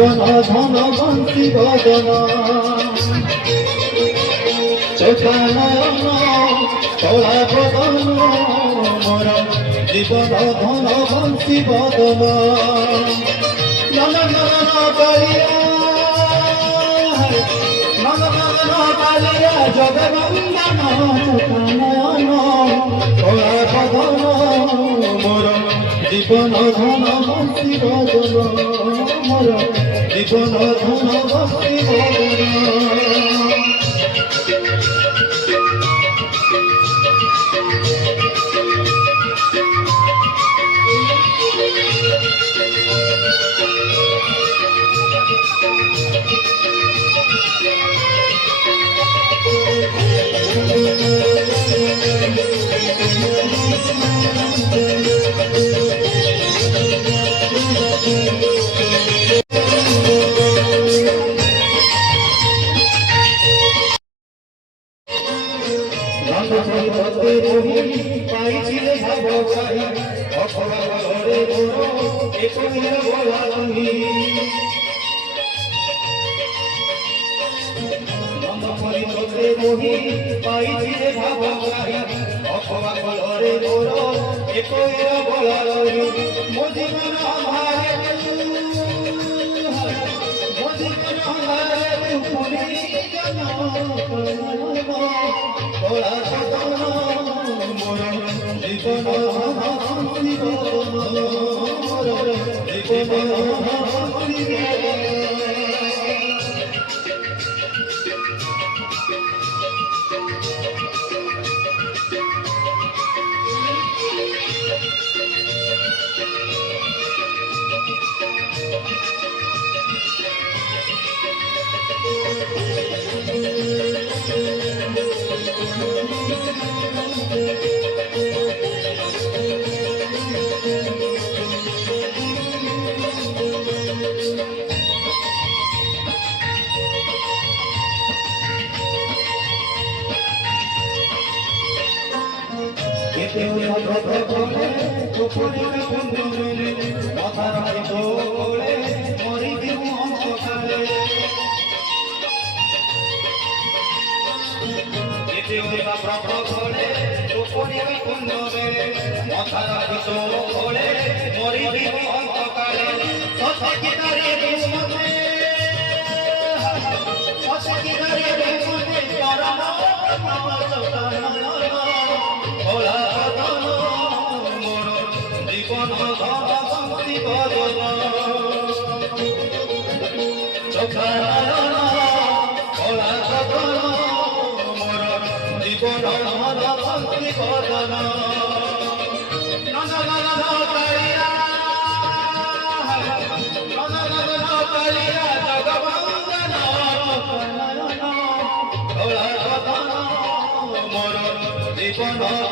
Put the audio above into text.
জীবন ধন বন্তি বদন চোখা নয়ন কলা বদন মোর জীবন ধন বন্তি বদন নন নন কালিয়া নন নন কালিয়া জগবন্দন চোখা নয়ন কলা বদন মোর জীবন ধন বন্তি বদন মোর জীবন ধন বন্তি বদন পাইছিলে ভাবকাই অথবা ঘরে ঘোরো একমিয়া বলা তুমি নন্দপরি তোতে বহি পাইছিলে ভাবকাই অথবা ঘরে ঘোরো একমিয়া বলা তুমি মজিবন আমারে মজিবন আমারে পুরি জন ওলা সদন মোর জীবন ভক্তি বদন মোর জীবন ভক্তি জীবন